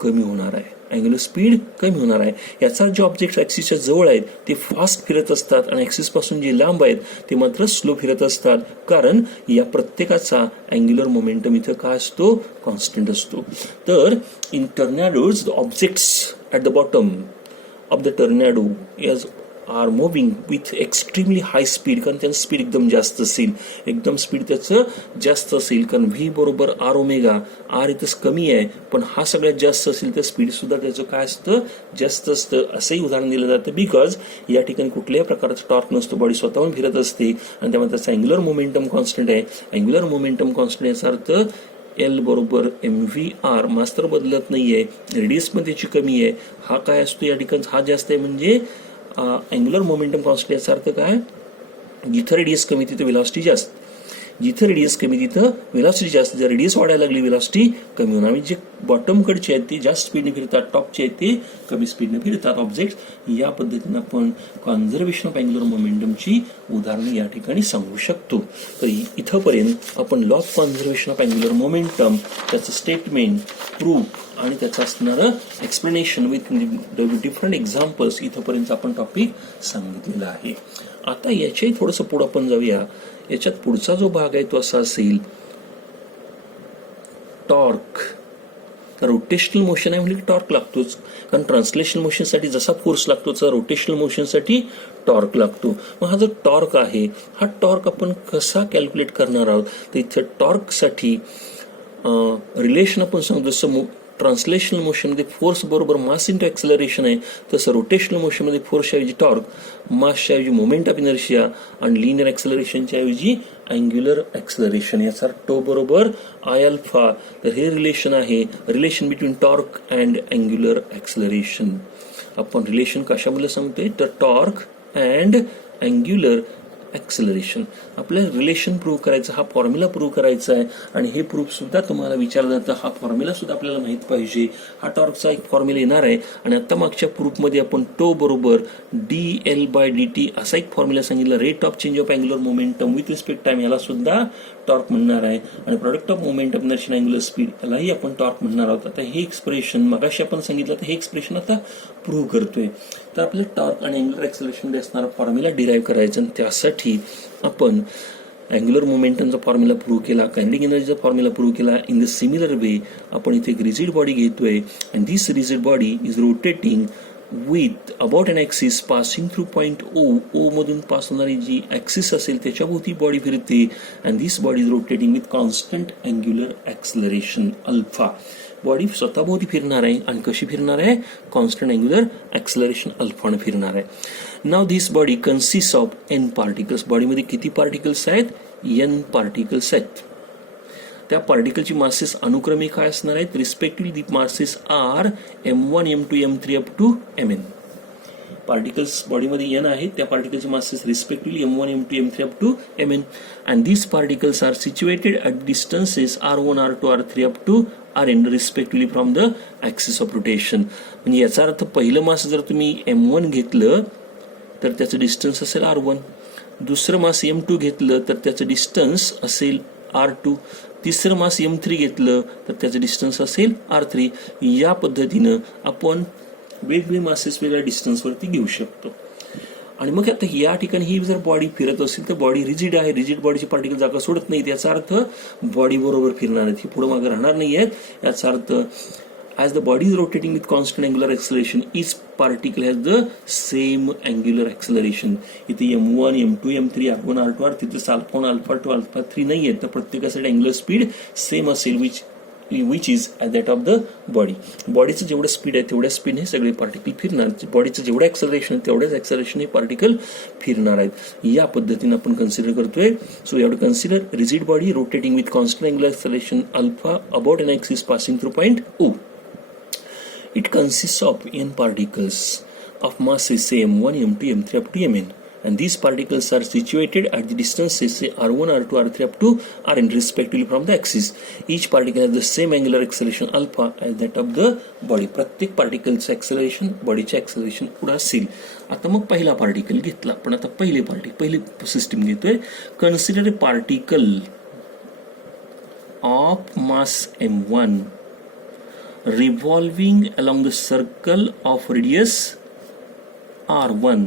कमी होणार आहे. अँग्युलर स्पीड कमी होणार आहे. याचा जे ऑब्जेक्ट ऍक्सिसच्या जवळ आहेत ते फास्ट फिरत असतात आणि ऍक्सिस पासून जे लांब आहेत ते मात्र स्लो फिरत असतात, कारण या प्रत्येकाचा अँग्युलर मोमेंटम इथं काय असतो, कॉन्स्टंट असतो. तर in tornadoes the objects at the bottom of the tornado are moving with extremely high speed, कारण त्यांचं स्पीड एकदम जास्त असेल, एकदम स्पीड त्याचं जास्त असेल, कारण V बरोबर R ओमेगा. R इथंच कमी आहे पण हा सगळ्यात जास्त असेल तर स्पीड सुद्धा त्याचं काय असतं, जास्त असतं. असंही उदाहरण दिलं जातं, बिकॉज या ठिकाणी कुठल्याही प्रकारचा टॉर्क नसतो, बॉडी स्वतःहून फिरत असते आणि त्यामुळे त्याचा अँग्युलर मोमेंटम कॉन्स्टंट आहे. अँग्युलर मोमेंटम कॉन्स्टंट याचा अर्थ L बरोबर MVR, मास तर बदलत नाहीये, रेडियस पण त्याची कमी आहे. हा काय असतो या ठिकाणी, हा जास्त आहे, म्हणजे अँग्युलर मोमेंटम कॉन्स्टंट याचा अर्थ काय, जिथं रेडियस कमी तिथं वेलॉसिटी जास्त, जिथं रेडियस कमी तिथं वेलॉसिटी जास्त. जर रेडियस वाढायला लागली वेलॉसिटी कमी होणार. म्हणजे जे बॉटमकडचे आहेत ते जास्त स्पीडने फिरतात, टॉपचे आहेत ते कमी स्पीडने फिरतात ऑब्जेक्ट. या पद्धतीने आपण कॉन्झर्वेशन ऑफ अँग्युलर मोमेंटमची उदाहरणं या ठिकाणी सांगू शकतो. तर इथंपर्यंत आपण law of conservation of angular momentum, त्याचं स्टेटमेंट, प्रूफ आणि त्याचं असणारं एक्सप्लेनेशन विथ डिफरंट एक्झाम्पल्स, इथंपर्यंत आपण टॉपिक सांगितलेला आहे. आता याच्याही थोडंसं पुढं आपण जाऊया. याच्यात पुढचा जो भाग आहे तो असा असेल, टॉर्क. तर रोटेशनल मोशन आहे म्हणजे टॉर्क लागतोच, कारण ट्रान्सलेशनल मोशनसाठी जसा फोर्स लागतो तसा रोटेशनल मोशनसाठी टॉर्क लागतो. मग हा जो टॉर्क आहे, हा टॉर्क आपण कसा कॅल्क्युलेट करणार आहोत, तर इथं टॉर्कसाठी रिलेशन आपण सांगतो. जसं ट्रान्सलेशनल मोशनमध्ये फोर्स बरोबर मास इंटू एक्सेलरेशन आहे, तसं रोटेशनल मोशनमध्ये फोर्सच्या ऐवजी टॉर्क, मासच्या ऐवजी मोमेंट ऑफ इनर्शिया आणि लिनियर एक्सेलरेशनच्या ऐवजी अँग्युलर एक्सेलरेशन. याचा टो बरोबर I अल्फा. तर हे रिलेशन आहे, relation between torque and angular acceleration. आपण रिलेशन कशाबद्दल सांगतोय, तर टॉर्क अँड अँग्युलर एक्सेलरेशन. आपल्याला रिलेशन प्रूव्ह करायचं, हा फॉर्म्युला प्रूव्ह करायचा आहे. आणि हे प्रूफ सुद्धा तुम्हाला विचारलं जातं, हा फॉर्म्युला सुद्धा आपल्याला माहित पाहिजे. हा टॉर्कचा एक फॉर्म्युला येणार आहे. आणि आता मागच्या प्रूफमध्ये आपण टो बरोबर dL/dt असा एक फॉर्म्युला सांगितला. Rate of change of angular momentum with respect time, याला सुद्धा टॉर्क म्हणणार आहे. आणि product of moment of inertia angular speed, यालाही आपण टॉर्क म्हणणार आहोत. आता हे एक्सप्रेशन मगाशी आपण सांगितलं, तर हे एक्सप्रेशन आता प्रूव्ह करतोय. तर आपल्याला टॉर्क आणि अँग्युलर एक्सेलरेशन असणारा फॉर्म्युला डिराईव्ह करायचा, आणि त्यासाठी आपण अँग्युलर मोमेंटमचा फॉर्म्युला प्रूव्ह केला, काइनेटिक एनर्जीचा फॉर्म्युला प्रूव्ह केला. इन द सिमिलर वे आपण इथे एक रिजिड बॉडी घेतोय, and this rigid body is rotating with about an axis passing through point O मधून पास होणारी जी ॲक्सिस असेल त्याच्याभोवती बॉडी फिरते. And this body is rotating with constant angular acceleration alpha. Body स्वतःभोवती फिरणार आहे आणि कशी फिरणार आहे, कॉन्स्टंट अँग्युलर एक्सेलरेशन अल्फाने फिरणार आहे. Now this body consist of N particles. बॉडीमध्ये किती पार्टिकल्स आहेत, N पार्टिकल्स आहेत. त्या पार्टिकलची मासेस अनुक्रमे काय असणार आहेत, respectively the masses are M1, M2, M3 up to Mn. Particles बॉडीमध्ये N आहेत, त्या पार्टिकलचे masses respectively M1, M2, M3 up to Mn. And these particles are situated at distances R1, R2, R3 up to Rn respectively from the axis of rotation. म्हणजे याचा अर्थ पहिलं मास जर तुम्ही M1 घेतलं तर त्याचं डिस्टन्स असेल R1, दुसरं मास M2 घेतलं तर त्याचं डिस्टन्स असेल R2, तिसरं मास M3 घेतलं तर त्याचं डिस्टन्स असेल R3. या पद्धतीनं आपण वेगवेगळे मासेस वेगळ्या डिस्टन्सवरती घेऊ शकतो. आणि मग आता या ठिकाणी ही जर बॉडी फिरत असेल तर बॉडी रिजिड आहे, रिजिड बॉडीची पार्टिकल जागा सोडत नाही, याचा अर्थ बॉडी बरोबर फिरणार आहेत, ही पुढे मागे राहणार नाही आहेत. याचा अर्थ as the body is rotating with constant angular acceleration, each particle has the same angular acceleration. इथे m1, m2, m3, r1, r2, r तिथे अल्फा 1, अल्फा 2, अल्फा 3 नाही आहेत, तर प्रत्येकासाठी अँग्युलर स्पीड सेम असेल which is at that of the body. बॉडीचं जेवढं speed आहे तेवढ्या स्पीडने हे सगळे पार्टिकल फिरणार, बॉडीचं जेवढं ॲक्सलरेशन आहे तेवढ्याच ॲक्सलरेशन हे पार्टिकल फिरणार आहेत. या पद्धतीने आपण कन्सिडर करतोय. So you have to consider rigid body rotating with constant angular acceleration alpha about an axis passing through point O. It consists of n particles of masses say m1, m2, m3 up to mn, and these particles are situated at the distances say r1, r2, r3 up to rn respectively from the axis. Each particle has the same angular acceleration alpha as that of the body. प्रत्येक पार्टिकलचं acceleration बॉडीचे acceleration पुढे असेल. आता मग पहिला particle घेतला, पण आता पहिली सिस्टीम घेतोय. Consider a particle of mass m1 revolving along the circle of radius r1.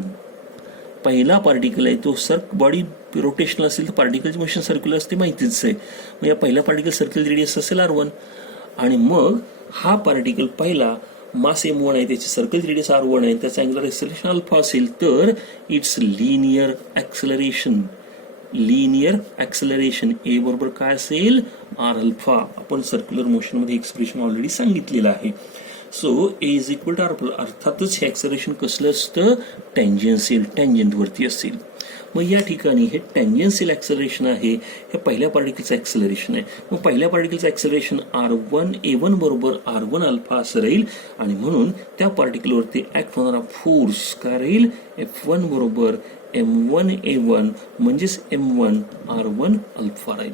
पहिला पार्टिकल आहे तो बॉडी रोटेशनल असेल तर पार्टिकलची मोशन सर्क्युलर असते, माहितीच आहे. मग या पहिला पार्टिकल सर्क्युलर रेडियस असेल r1, आणि मग हा पार्टिकल पहिला मास m1 आहे, त्याची सर्कल रेडियस r1 आहे, त्याचा अँग्युलर ॲक्सेलरेशन अल्फा असेल, तर इट्स लिनियर ॲक्सेलरेशन ए बरोबर काय असेल, आर अल्फा. आपण सर्क्युलर मोशन मध्ये एक्सप्रेशन ऑलरेडी सांगितलेलं आहे. So A is equal to R. अर्थातच हे ॲक्सेलरेशन कसलं असतं, टँजेन्शियल, टँजेंट वरती असेल. मग या ठिकाणी हे टँजेन्शियल ॲक्सेलरेशन आहे, हे पहिल्या पार्टिकलचं ॲक्सेलरेशन आहे. मग पहिल्या पार्टिकलचं ॲक्सेलरेशन r1 a1 बरोबर r1 अल्फा असं राहील, आणि म्हणून त्या पार्टिकलवरती ऍक्ट होणारा फोर्स काय राहील, f1 बरोबर m1 a1 म्हणजेच m1 r1 अल्फा राहील.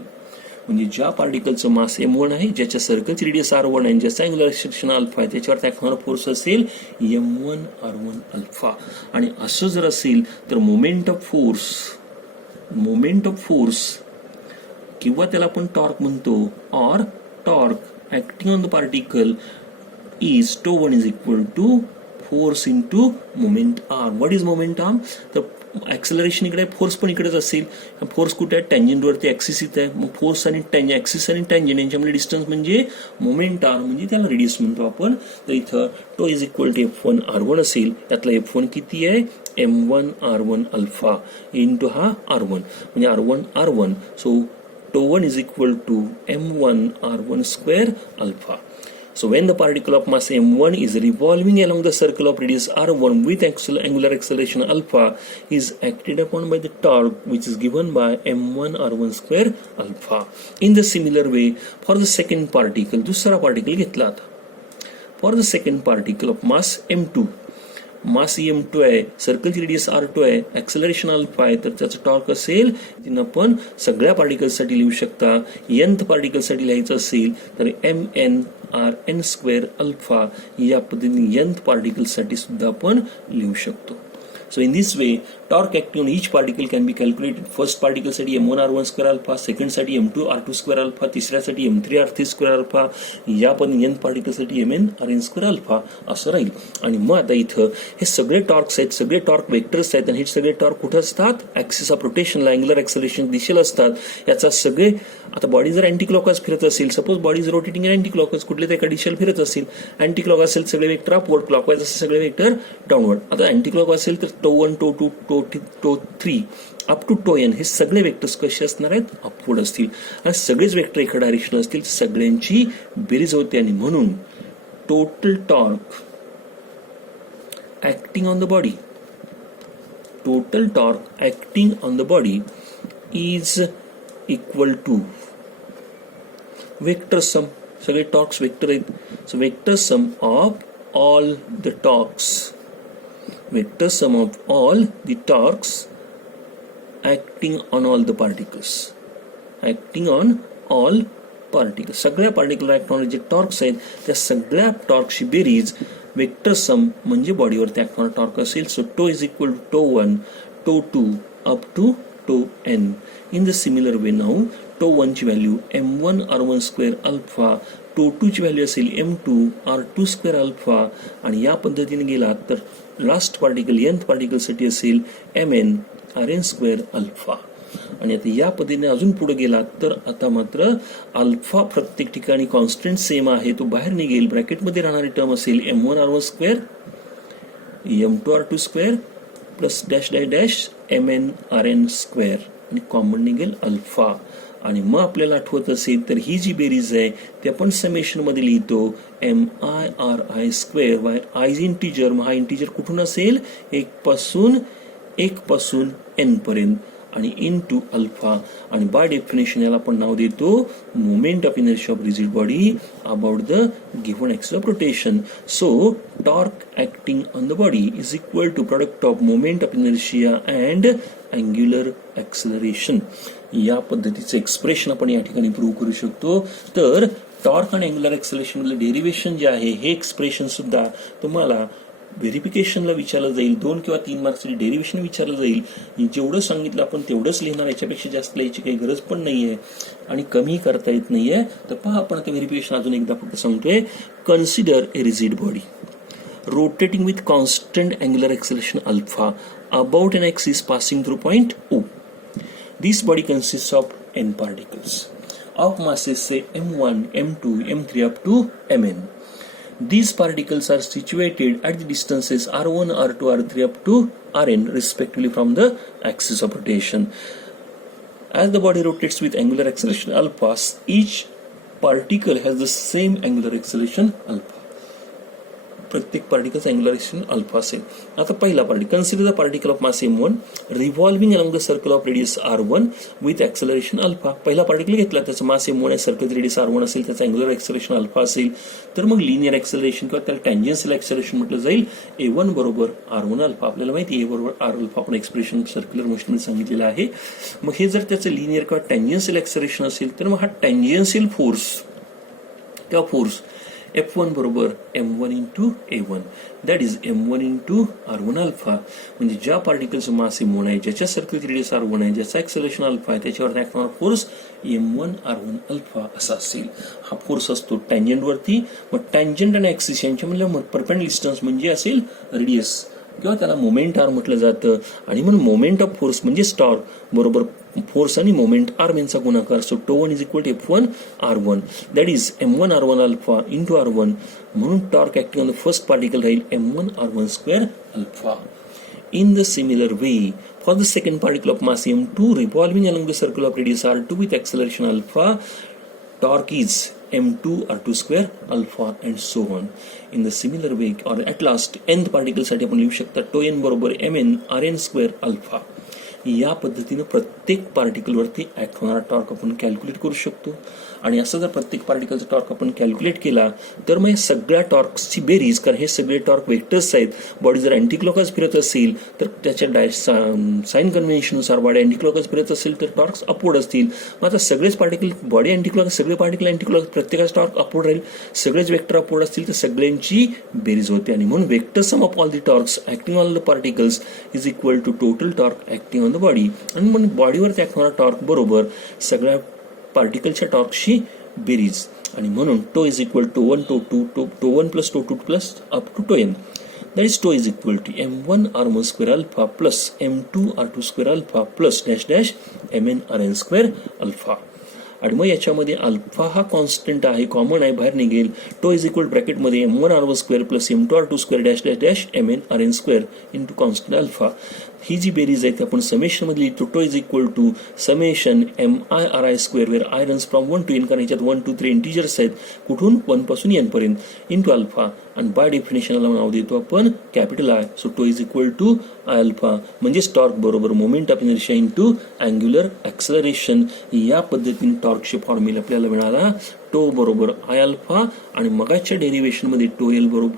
म्हणजे ज्या पार्टिकलचं मास m1 आहे, ज्याच्या सर्कलची रेडियस r1 आहे, ज्याचा अँग्युलर ॲक्सेलरेशन अल्फा आहे, त्याच्यावर ऍक्ट होणारा फोर्स असेल m1 r1 अल्फा. आणि असं जर असेल तर मोमेंट ऑफ फोर्स किंवा त्याला आपण टॉर्क म्हणतो, or torque acting on the particle is τ1 is equal to force into moment arm. What is moment arm, तर ॲक्सेलरेशन इकडे, फोर्स पण इकडेच असेल. फोर्स कुठे आहे, टँजेंटवरती ॲक्सिस इथं आहे. मग फोर्स आणि ॲक्सिस आणि टँजेंट यांच्यामध्ये डिस्टन्स म्हणजे मोमेंट आर्म, म्हणजे त्याला रेडियस म्हणतो आपण. तर इथं τ is equal to f1 r1 असेल. यातला f1 किती आहे, m1 r1 अल्फा इंटू हा r1, म्हणजे r1. So τ1 is equal to m1 r1 square alpha. So when the particle of mass m1 is revolving along the circle of radius r1 with angular acceleration alpha is acted upon by the torque which is given by m1 r1 square alpha. In the similar way for the second particle, दूसरा particle घेतला आता. For the second particle of mass m2, mass m2 आहे, सर्कलची radius r2 आहे, acceleration alpha आहे, तर त्याचं torque असेल, तिनं आपण सगळ्या पार्टिकलसाठी लिहू शकता. nth पार्टिकलसाठी लिहायचं असेल तर mn rn स्क्वेअर अल्फा या पद्धतीने nth पार्टिकलसाठी सुद्धा आपण लिहू शकतो. So in this way, torque acting on each particle can be calculated. First particle साठी m1 r1 square alpha, second साठी m2 r2 square alpha, तिसऱ्यासाठी m3 r3 square alpha, या पण n पार्टिकल साठी mn rn square alpha असं राहील. आणि मग आता इथं हे सगळे टॉर्क्स आहेत, सगळे टॉर्क वेक्टर्स आहेत, आणि हे सगळे टॉर्क कुठं असतात, ऍक्सिस ऑफ रोटेशनला, अँग्युलर ॲक्सेलरेशन दिशेला असतात. याचा सगळे, आता बॉडी जर अँटी क्लॉकवाईज फिरत असेल, suppose body is rotating anti clockwise, कुठले तर एका दिशेला फिरत असेल, अँटी क्लॉकवाईज असेल सगळे वेक्टर अपवर्ड, क्लॉकवाईज असेल सगळे वेक्टर डाऊनवर्ड. आता अँटी क्लॉकवाईज असेल तर τ1 τ2 τ3 अप टू τn हे सगळे वेक्टर्स कसे असणार आहेत, अपवर्ड असतील. आणि सगळेच वेक्टर एका डायरेक्शन असतील, सगळ्यांची बेरीज होते, आणि म्हणून total torque acting on the body is equal to vector sum. सगळे टॉर्क्स वेक्टर आहेत, so vector sum of all the torques, vector sum of all the torques acting on all the particles, सगळ्या particle act होणारे जे torques आहेत त्या सगळ्या टॉर्कची बेरीज वेक्टर सम म्हणजे बॉडीवरती ऍक्ट होणारा टॉर्क असेल. So τ is equal to τ1 τ2 up to τn. In the similar way now τ1 ची value m1 r1 square alpha, τ2 ची व्हॅल्यू असेल m2 r2 स्क्वेअर अल्फा, आणि या पद्धतीने गेला तर लास्ट पार्टिकल nth पार्टिकलसाठी असेल mn rn स्क्वेअर अल्फा. आणि आता या पद्धतीने अजून पुढे गेला तर आता मात्र अल्फा प्रत्येक ठिकाणी कॉन्स्टंट सेम आहे, तो बाहेर निघेल. ब्रॅकेटमध्ये राहणारी टर्म असेल m1r1 square m2r2 square plus dash dash dash mn rn square आणि कॉमन निघेल अल्फा. आणि मग आपल्याला आठवत असेल तर ही जी बेरीज आहे ती आपण समेशन मध्ये लिहितो MIRI square by I integer. मग हा इंटीजर कुठून असेल 1 पासून n पर्यंत आणि इनटू अल्फा. आणि बाय डेफिनेशन याला आपण नाव देतो moment of inertia of rigid body about the given axis of rotation. So torque acting on the body is equal to product of moment of inertia and angular acceleration. या पद्धतीचं expression आपण या ठिकाणी prove करू शकतो. तर torque आणि angular acceleration मधलं डेरिव्हेशन जे आहे हे एक्सप्रेशन सुद्धा तुम्हाला व्हेरिफिकेशनला विचारलं जाईल. 2 किंवा 3 मार्क्सचे डेरिव्हेशन विचारलं जाईल. जेवढं सांगितलं आपण तेवढंच लिहिणार, याच्यापेक्षा जास्त लिहायची काही गरज पण नाहीये आणि कमी करता येत नाहीये. तर पहा आपण आता व्हेरिफिकेशन अजून एकदा फक्त सांगतोय. Consider a rigid body rotating with constant angular acceleration alpha about an axis passing through point O. This body consists of n particles of masses say m1, m2, m3 up to mn. These particles are situated at the distances r1, r2, r3 up to rn respectively from the axis of rotation. As the body rotates with angular acceleration alpha, each particle has the same angular acceleration alpha. प्रत्येक पार्टिकलचा अँग्युलरेशन alpha असेल. आता पहिला particle, consider the particle of mass m1 revolving along the circle of radius r1 with acceleration alpha. पहिला particle घेतला, त्याचा मास m1 आहे, circle radius r1 असेल, त्याचा अँग्युलर ऍक्सलरेशन अल्फा असेल. तर मग लिनियर ऍक्सलरेशन किंवा त्याला टँजेन्शियल ऍक्सलरेशन म्हटलं जाईल a1 बरोबर r1 अल्फा. आपल्याला माहिती आहे a बरोबर r अल्फा आपण एक्सप्रेशन सर्क्युलर मोशनमध्ये सांगितलेलं आहे. मग हे जर त्याचं लिनियर किंवा टँजेन्शियल ऍक्सलरेशन असेल तर मग हा टँजेन्शियल फोर्स किंवा फोर्स F1 बरोबर m1 into a1 that is m1 into r1 alpha. म्हणजे ज्या पार्टिकलचं मास m1 आहे, ज्याच्या सर्कलची रेडियस r1 आहे, ज्याचा ऍक्सलरेशन अल्फा आहे, त्याच्यावर ऍक्ट होणारा फोर्स m1 r1 अल्फा असा असेल. हा फोर्स असतो टँजंट वरती. मग टँजंट आणि ऍक्सिस यांच्यामधलं परपेंडिक्युलर डिस्टन्स म्हणजे असेल रेडियस किंवा त्याला मोमेंट आर म्हटलं जातं. आणि मग मोमेंट ऑफ फोर्स म्हणजे टॉर्क बरोबर फोर्स आणि मोमेंट आर यांचा गुणाकार. सो टो1 is equal to F1 R1 that is m1 R1 alpha into R1. म्हणून torque acting on the first particle राहील m1 R1 square alpha. In the similar way, for the second particle of mass m2 revolving along the circle of radius r2 with acceleration alpha, torque is m2 r2 square alpha and so on. In the similar way, or at last nth particle साठी आपण लिहू शकता टो n बरोबर mn rn square alpha. या पद्धतीने प्रत्येक particle वरती act होणारा टॉर्क आपण कॅल्क्युलेट करू शकतो. आणि असं जर प्रत्येक पार्टिकलचा टॉर्क आपण कॅल्क्युलेट केला तर मग सगळ्या टॉर्क्सची बेरीज, कारण हे सगळे टॉर्क वेक्टर्स आहेत. बॉडी जर अँटी क्लॉकवाईज फिरत असेल तर त्याच्या साइन कन्व्हेन्शननुसार बॉडी अँटी क्लॉकवाईज फिरत असेल तर टॉर्क्स अपवर्ड असतील. मग आता सगळेच पार्टिकल बॉडी अँटी क्लॉकवाईज, सगळे पार्टिकल अँटी क्लॉकवाईज, प्रत्येकाचा टॉर्क अपवर्ड राहील. सगळेच वेक्टर अपवर्ड असतील तर सगळ्यांची बेरीज होते. आणि म्हणून vector sum of all the torques acting on the particles is equal to total torque acting on the body. आणि मग बॉडीवर ऍक्ट होणारा टॉर्क बरोबर सगळ्या पार्टिकलच्या टॉर्कची बेरीज. आणि म्हणून tau is equal to 1 tau 1 plus tau 2 plus up to tau n. That is tau is equal to m1 r1 square alpha plus m2 r2 square alpha plus dash dash mn rn square alpha. आणि मग याच्यामध्ये alpha हा constant आहे, common आहे, बाहेर निघेल. Tau is equal ब्रॅकेटमध्ये m1 r1 square plus m2 r2 square dash dash dash mn rn square into constant alpha. ही जी बेरीज आहे ती आपण समेशन मध्ये लिहितो. Tau is equal to summation MIRI square where I runs from 1 to n, कारण याच्यात 1 2 3 इंटीजर्स आहेत, कुठून 1 पासून n पर्यंत, इंटू अल्फा. आणि बाय डेफिनेशनला नाव देतो आपण capital I. So tau is equal to I alpha म्हणजेच टॉर्क बरोबर moment of inertia into angular acceleration. या पद्धतीने टॉर्कचे फॉर्म्युला आपल्याला मिळाला. टो बरोबर आय अल्फा आणि मगाच्या डेरिव्हेशन मध्ये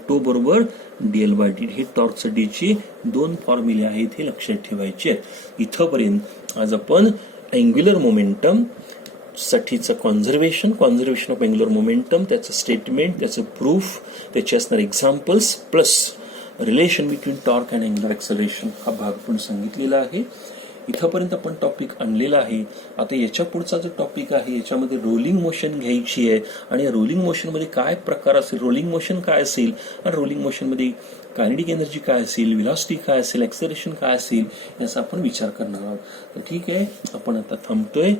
टो बरोबर dl बाय dt. हे टॉर्कसाठीचे 2 फॉर्म्युले आहेत, हे लक्षात ठेवायचे आहेत. इथंपर्यंत आज आपण अँग्युलर मोमेंटम साठीचं कॉन्झर्वेशन ऑफ अँग्युलर मोमेंटम, त्याचं स्टेटमेंट, त्याचं प्रूफ, त्याचे असणारे examples plus relation between torque and angular acceleration हा भाग पण सांगितलेला आहे. इथंपर्यंत आपण टॉपिक आणलेला आहे. आता याच्या पुढचा जो टॉपिक आहे याच्यामध्ये रोलिंग मोशन घ्यायची आहे आणि रोलिंग मोशनमध्ये काय प्रकार असेल, रोलिंग मोशन काय असेल आणि रोलिंग मोशनमध्ये कायनेटिक एनर्जी काय असेल, व्हेलॉसिटी काय असेल, ॲक्सेलरेशन काय असेल याचा आपण विचार करणार आहोत. तर ठीक आहे, आपण आता थांबतोय.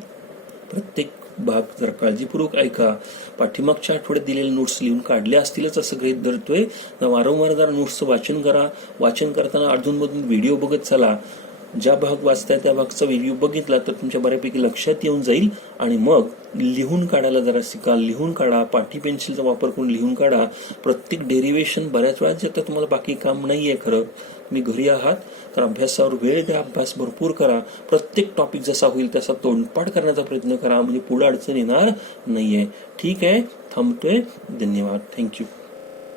प्रत्येक भाग जरा काळजीपूर्वक ऐका. पाठीमागच्या आठवड्यात दिलेले नोट्स लिहून काढले असतीलच असं गृहीत धरतोय. वारंवार जरा नोट्सचं वाचन करा. वाचन करताना अधूनमधून व्हिडिओ बघत चला. ज्या भाग वाचताय त्या भागचा व्हिडिओ बघितला तर तुमच्या बऱ्यापैकी लक्षात येऊन जाईल आणि मग लिहून काढायला जरा शिका. लिहून काढा, पाटी पेन्सिलचा वापर करून लिहून काढा. प्रत्येक डेरिव्हेशन बऱ्याच वेळा जे तुम्हाला बाकी काम नाही आहे, खरं तुम्ही घरी आहात तर अभ्यासावर वेळ द्या, अभ्यास भरपूर करा. प्रत्येक टॉपिक जसा होईल तसा तोंडपाठ करण्याचा प्रयत्न करा, म्हणजे पुढे अडचण येणार नाहीये. ठीक आहे, थांबतोय. धन्यवाद. थँक्यू.